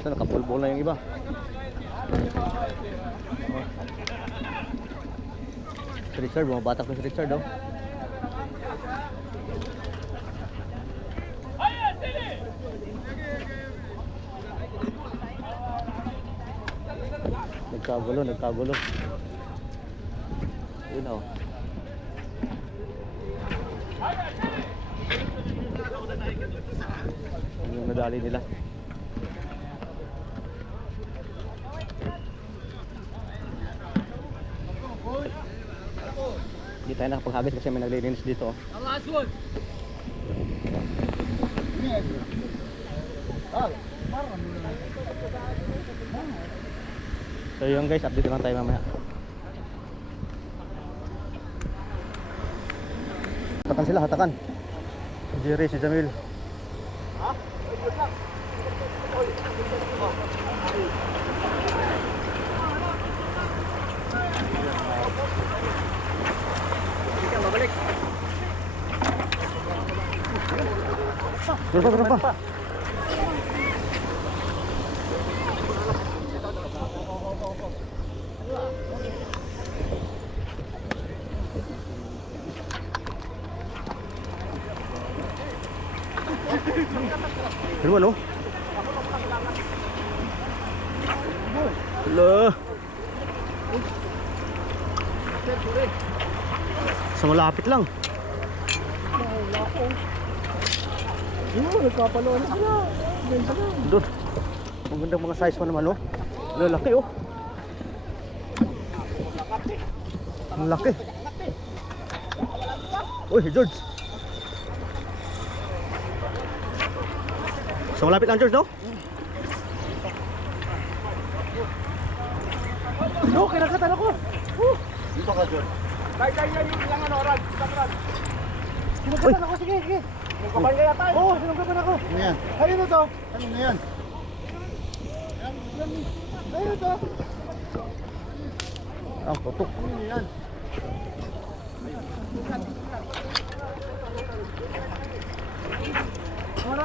Dito nakapulbol na yung iba. Si Richard, bumabatak na si Richard oh. Nagkagulo. Yun oh. Yung nadali nila. Hindi tayo nakapaghagis kasi may naglilinis dito oh. So yun guys, update lang tayo mamaya. Hatakan sila, hatakan. Si Jerry, si Jamil. Babalik. Berapa? Duluan oh. Loh. Sa malapit lang. Nagkapalo na sila. Doon. Ang gandang mga size mo naman oh. Lalaki oh. Ang laki. Uy, George. So malapit lang George no? No, kinakatan ako. Dito ka George. Kaya yung ilang ano, Rad. Sinunggapan ako, sige. Sinunggapan kaya tayo? Oo, sinunggapan ako. Ano yan? Ayun ito. Ano na yan? Ayun ito. Ang tutok. Ano yan?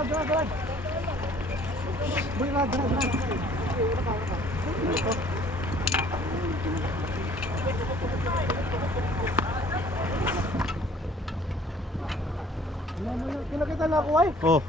Rad. Boy, Rad. Kinakita na ako ay? Oo.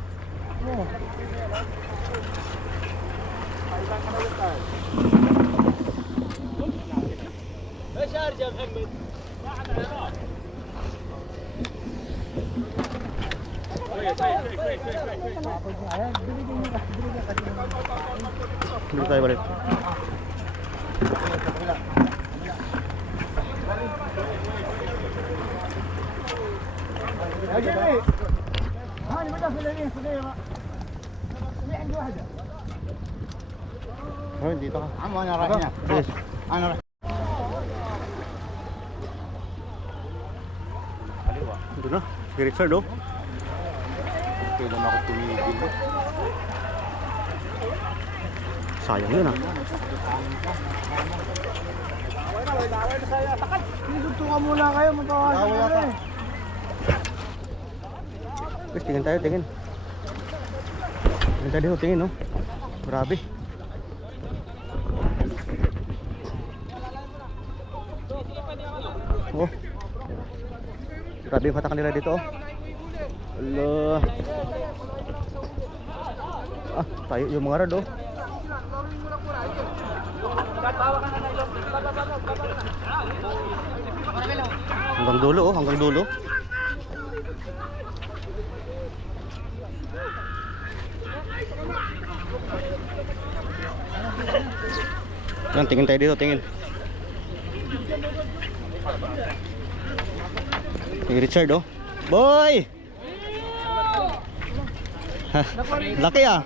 Dito tayo balik. Oh, dito ka. Amo na ra niya. Yes. Ano ra? Kaliwa. Dito na. Si Richard oh. Okay lang ako tumigil. Sayang yun ah. Daway na saya. Takat. Dito ka muna kayo, magtawasan ka eh. Guys, tingin tayo. Tingin tayo dito, tingin no. Grabe. Oh. Grabe yung hatakan nila dito oh. Allah. Ah, tayo yung mga rad oh. Hanggang dulo oh, hanggang dulo. Yan, tingin tayo dito, tingin. Yung Richard oh. Boy! Ha, laki ah.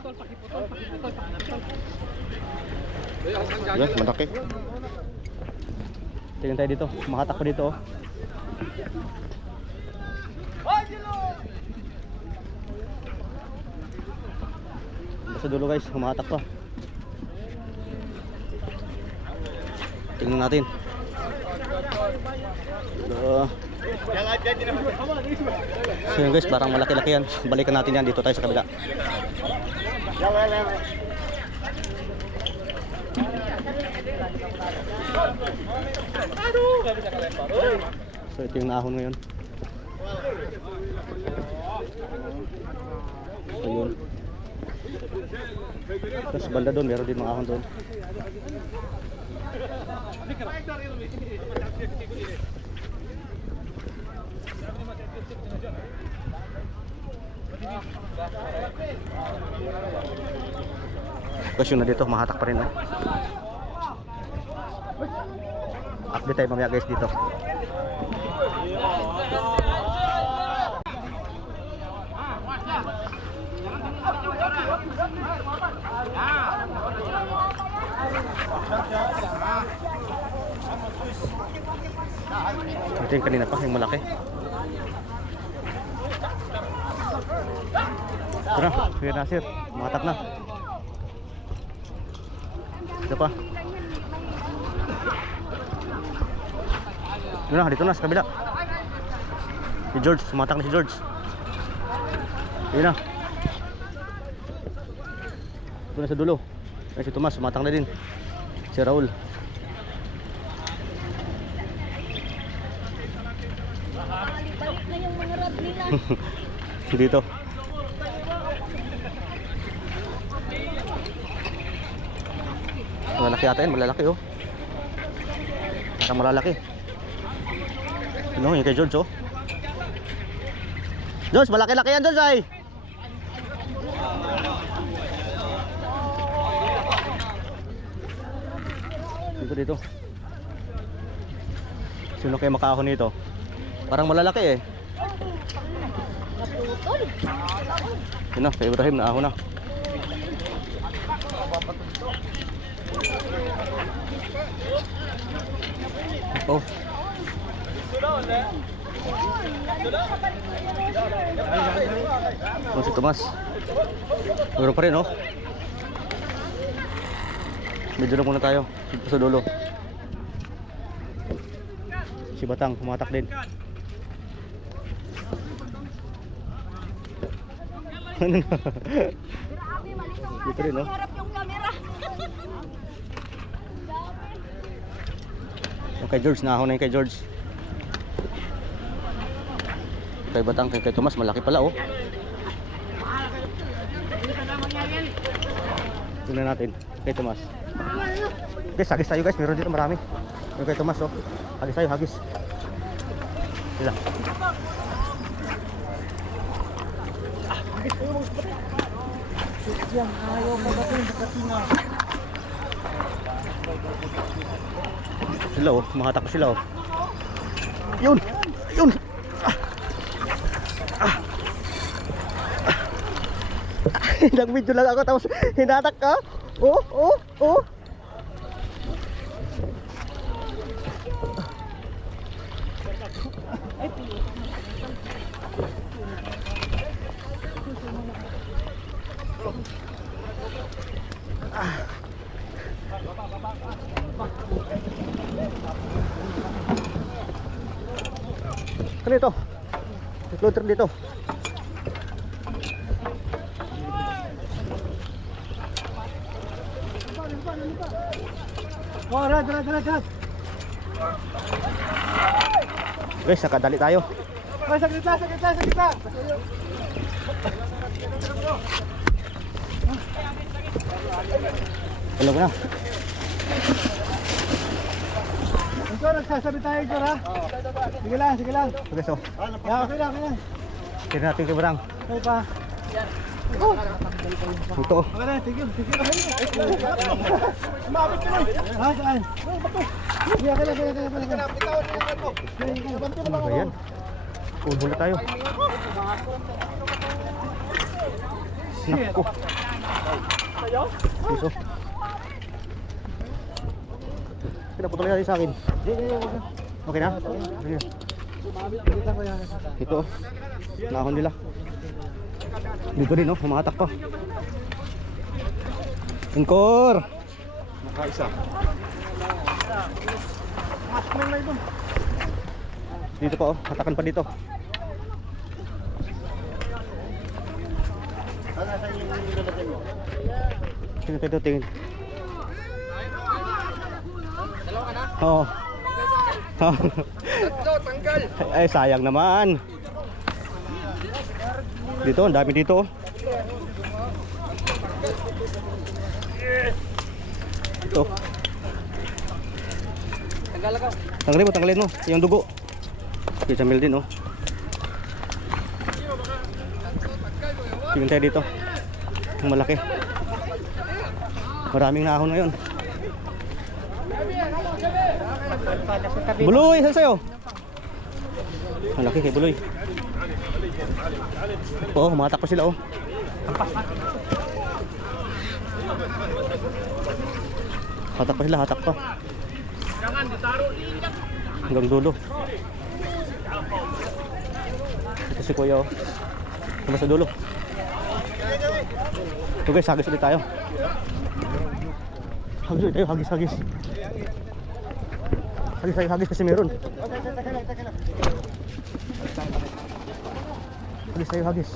Yan, malaki. Tingin tayo dito, mahatak ko dito oh. Basta dulo guys, humahatak pa. Tingnan natin. So yun guys, parang malaki-laki yan. Balikan natin yan, dito tayo sa kabila. So ito yung naahon ngayon. So yun. Tapos banda doon, meron din mga ahon doon. Kasi na dito, mahatak pa rin. Update tayo mamaya guys dito. Ito yung kanina pa, yung malaki. Tara, Kuya Nasir, mahatak na. Ito pa. Dito na sa kabila. Si George, sumatak na si George. Yun na. Ito na sa dulo. Ay, si Tomas, sumatak na din. Si Raul. Balik na yung mga rod nila. Dito. Malalaki ata yan, malalaki oh. Parang malalaki. Ano, yung kay George oh. George, malaki-laki yan George ay. Dito. Sino kayo makaahon nito? Parang malalaki eh. Naputol. Yun na, kay Ibrahim na ahon na. Oh. Oh, si Tomas. Meron pa rin oh. Medyo na muna tayo sa dulo. Si Batang pumatak din. Ano na? Dito rin oh. Harap yung camera. Kay George, naahon na yung kay George. Kay Batang, kay Tomas, malaki pala oh. Tingnan natin, kay Tomas. Guys, hagis tayo guys, meron dito marami. Yung kay Tomas oh. Hagis tayo, hagis. Sila. Sila oh, mahatak pa sila oh. Yun! Yun! Nag-video lang ako tapos hinatak ka. Oh, oh, oh. Ano ito? Floater dito. Oh, rad. Guys, nakadali tayo. Oh, saglit lang. Alam ko na. Ito, nagsasabi tayo ito ha? Sige lang. Okay, so. Yeah, okay lang. Tira natin kay Barang. Okay pa. Ito. Okay na, sige. Umabot ka na. Ha, saan? Sige, okay lang. Ano ba yan? Hula tayo. Naku. Piso. Pinaputol natin sa akin. Okay na? Sige. Ito. Nahon nila. Dito rin, no? Humatak pa. Encore! Nakaisa. Dito pa, oh. Hatakan pa dito. Tingin tayo, tingin. Oo. Ay, sayang naman. Dito, ang dami dito. Ito. Tanggalin mo. Yung dugo. Okay, Jamil din, oh. Tingnan tayo dito. Ang malaki. Maraming nahon ngayon. Buloy, saan sa'yo? Ang laki kay Buloy. Oo, humatak pa sila, oh. Hatak pa sila, hatak pa. Hanggang dulo. Ito si Kuya, oh. Sama sa dulo. So guys, hagis ulit tayo. Hagis ulit tayo, hagis. Hagis kasi meron. Hagis.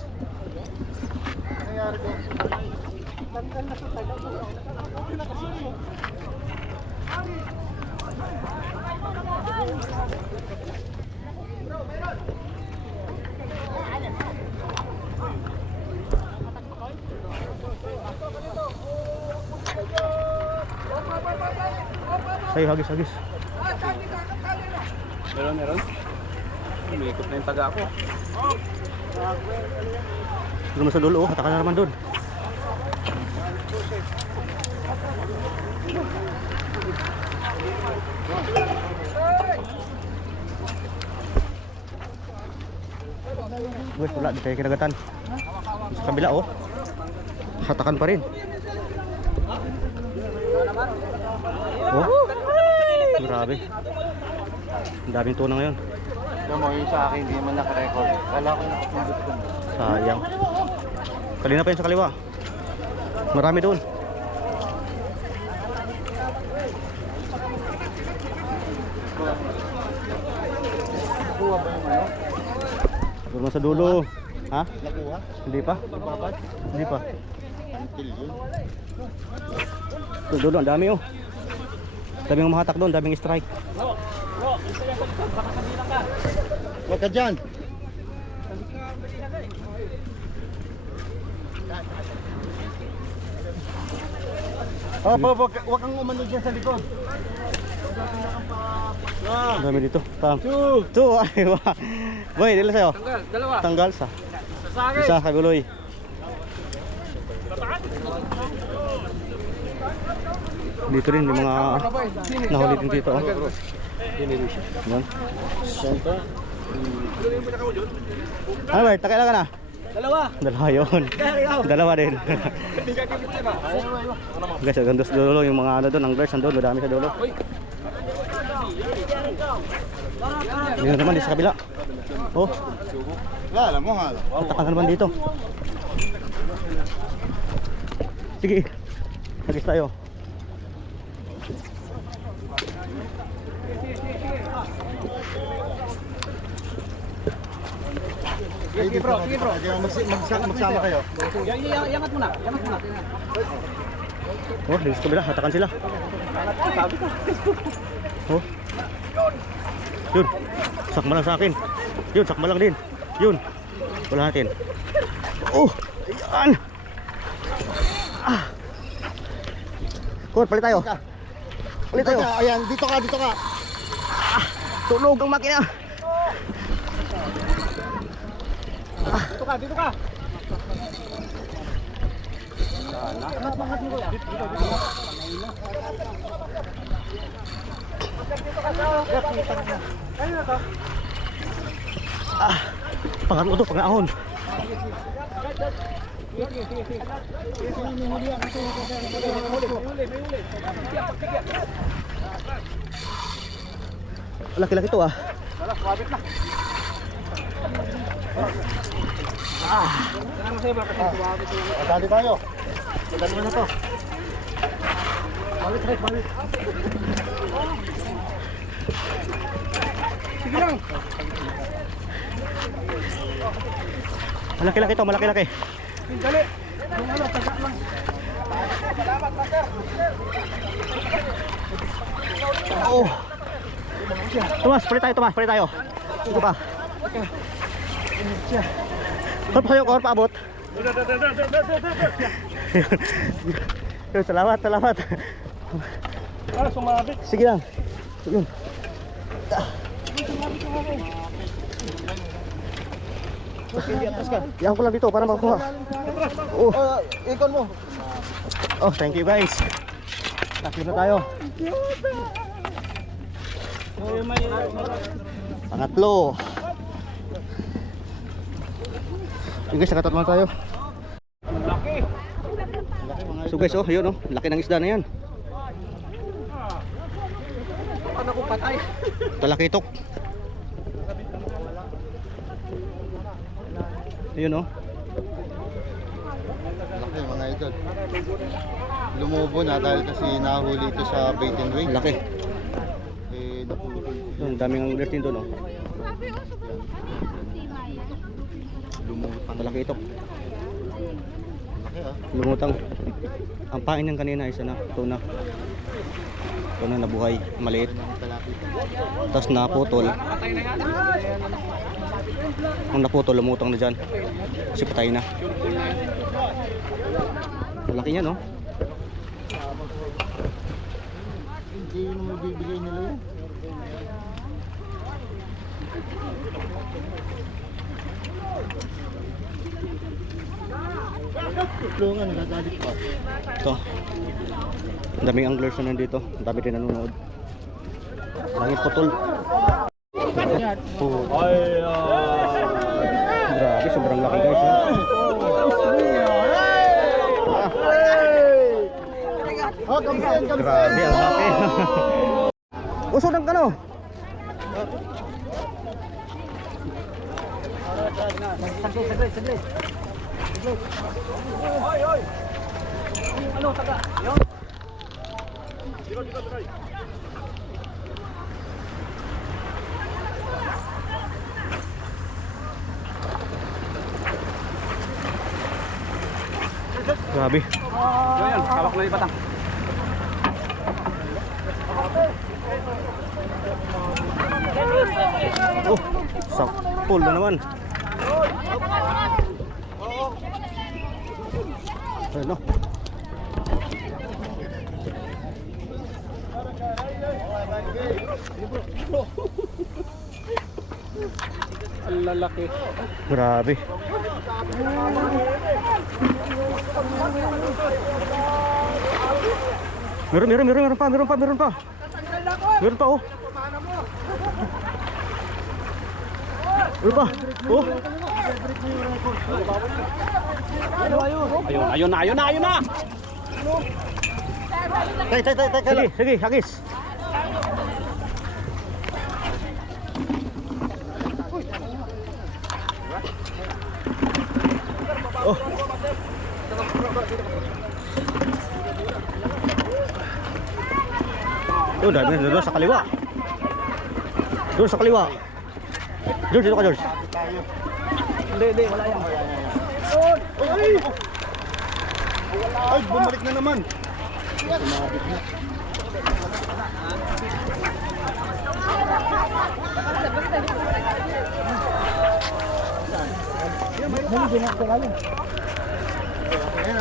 Sayo, hagis. Meron. Umikot na yung taga ako. Doon sa dulo, oh. Hatakan na naman doon. Guys, wala. Di tayo kinagatan. Sa kabila, oh. Hatakan pa rin. Oh. Grabe. Ang daming tuna ngayon. Alam mo, yung sa akin, hindi naman nakarecord. Kala ko nakapundot ko. Sayang. Kanina pa yun sa kaliwa. Marami doon. Nakuha ba yung ano? Doon sa dulo. Ha? Nakuha? Hindi pa? Babad? Hindi pa. Until yun. Doon dulo, ang dami, oh. Daming umahatak doon, daming strike. Huwag ka dyan. Oh, huwag kang umano dyan sa likod. Ang dami dito. Two. Ay, wa. Boy, dila sa'yo. Dalawa. Tanggal sa. Isa, kaguloy. Dito rin yung mga nahuli din dito, oh. Yan. Ano ba? Takailan ka na? Dalawa yun. Dalawa din. Guys, hanggang dulo yung mga ano doon, anglers nandun, madami sa dulo. Yun naman, di sa kabila. Oh, Alam mo nga. hatakan na naman dito. Sige, hagis tayo. Sige bro. Magsama kayo. Yangat muna. Oh, dito sa kabila, hatakan sila. Oh. Yun, sakma lang sa akin. Yun, sakma lang din. Yun, wala natin. Oh, ayan. Kurt, palit tayo. Ayan, dito ka. Tulog ang makina. Dito ka. Pangatlo to, pangahon. Laki-laki to, ah. Dali tayo. Dali mo na to. Balik. Sige lang. Malaki-laki to, malaki-laki. Dali. Yung ano, taga lang. Salamat, master. Oh. Tomas, palit tayo, Tomas, palit tayo. Ito pa. Kor, sa'yo, Kor, paabot. Yun, salamat, salamat. Sumabit. Sige lang. Yun. Yan ko lang dito para makuha. Oh, Ikon mo. oh, thank you guys. Nakita na tayo. Pangatlo. Yung guys, nakatatlo na tayo. So guys, oh, yun oh, laki ng isda na yan. Ano ko patay? Talakitok. Yun oh. Laki mga idol. Lumubo na dahil kasi nahuli ito sa bait and weight. Laki. Eh, napulot. Yun, daming anglers din doon oh. Lumutang. Talakitok. Laki ah. Lumutang. Ang pain ng kanina isa na tuna. Tuna na buhay, maliit. Tapos naputol. Kung naputol, lumutang na dyan. Kasi patay na. Malaki niya no? Hindi yun ang mabibigay nila yun. Tulungan, nagagalit pa. Ito. Ang daming anglers na nandito. Ang dami din nanonood. Langit putol. Grabe, sobrang laki guys. Oh, kamsen, kamsen. Grabe, ang laki. Usod ang kano. Grabe. Ayan, hawak na yung batang. Oh, sakpol na naman. Ano? Ang lalaki. Grabe. Meron pa. Meron pa oh. Meron pa. Oh. Ayun na. Sige, hagis. Oh. Oh, doon sa kaliwa. Doon sa kaliwa. George, dito ka, George. Hindi, wala yan. Ay, bumalik na naman.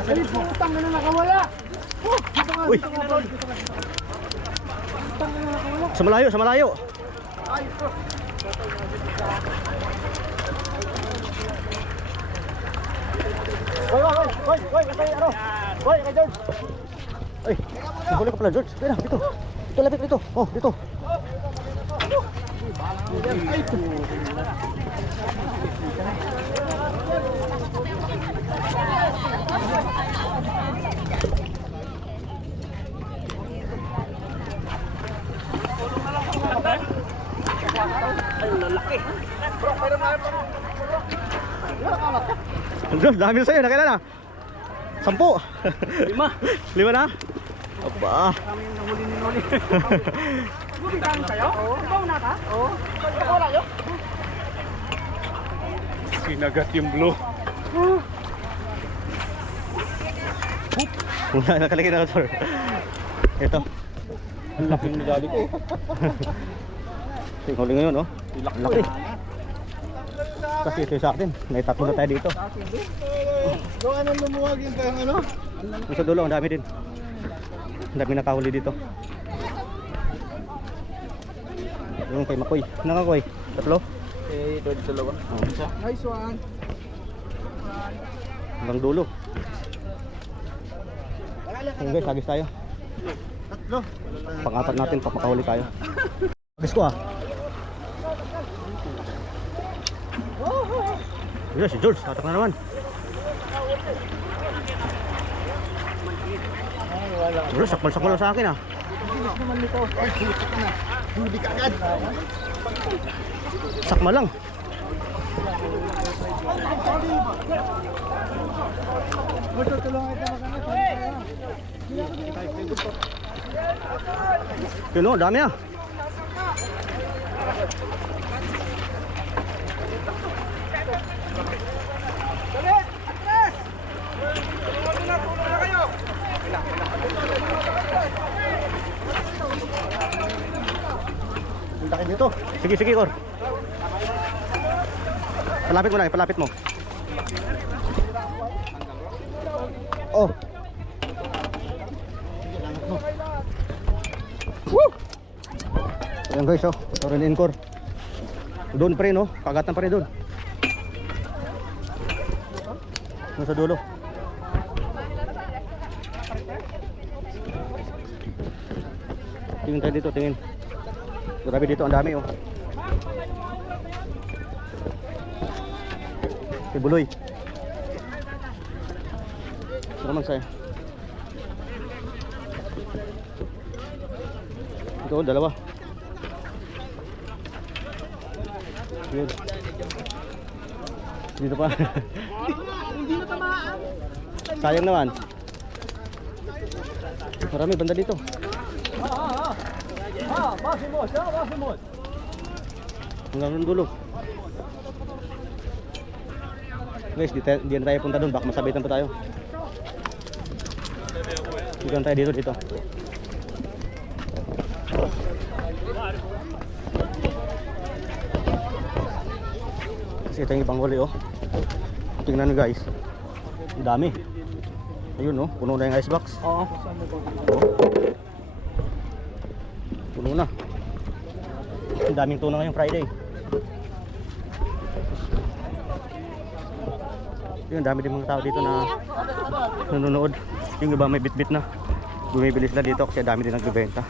Ay, putang na nakawala. Uy. Sa malayo. Hoy, kay ano? Hoy, kay George. Ay, nahuli ka pala, George. Kaya dito. Dito, lapit dito. Oh, dito. George, dami na sa'yo. Nakailan na? 10. 5 na? Aba. Kami yung nahuli ni Noli. Bumitan kayo? Ikaw na ka? Oo. Wala yun? Sinagat yung blue. Wala, nakalagay na sir. Ito. Ang laking medali ko. Yung huli ngayon, oh. Ang laki. Kasi ito yung sa atin. May tatlo na tayo dito. Yung anong lumuwag yung kayang ano? Yung sa dulo, ang dami din. Ang dami nakahuli dito. Yung kay Makoy. Nakakoy. Tatlo. Eh, doon sa lawa. Nice one. Hanggang dulo. Ayun guys, hagis tayo. Tatlo. Pang-apat natin, pag makahuli tayo. Hagis ko ah. Yun, si George, tatak na naman. Bro, sakmal-sakmal lang sa akin ah. Naman nito. Ay, huli ka na. Huli ka agad. Sakma lang. Magtutulungan kita magkano. Yun o, dami ah. Punta kayo dito. Sige, sige, Kor. Palapit mo lang, palapit mo. Oh. Woo! Ayan guys, oh. Ito rin Kor. Doon pa rin, oh. Kagatan pa rin doon. Doon sa dulo. Tingin tayo dito, tingin. Grabe dito, ang dami, oh. Kay Buloy. Ito naman sa'yo. Ito, dalawa. Yun. Dito pa. Hindi na tamaan. Sayang naman. Marami banda dito. Basimos. Basimos. Hanggang ng dulo. Guys, di na tayo punta doon. Baka masabitan pa tayo. Dito tayo dito. Kasi ito yung ibang huli, oh. Tingnan nyo guys. Ang dami. Ayun, oh. Puno na yung icebox. Oo. Puno na. Ang daming tuna ngayong Friday. Yun, dami din mga tao dito na nanonood. Yung iba may bit-bit na. Bumibili sila dito kasi dami din nagbebenta.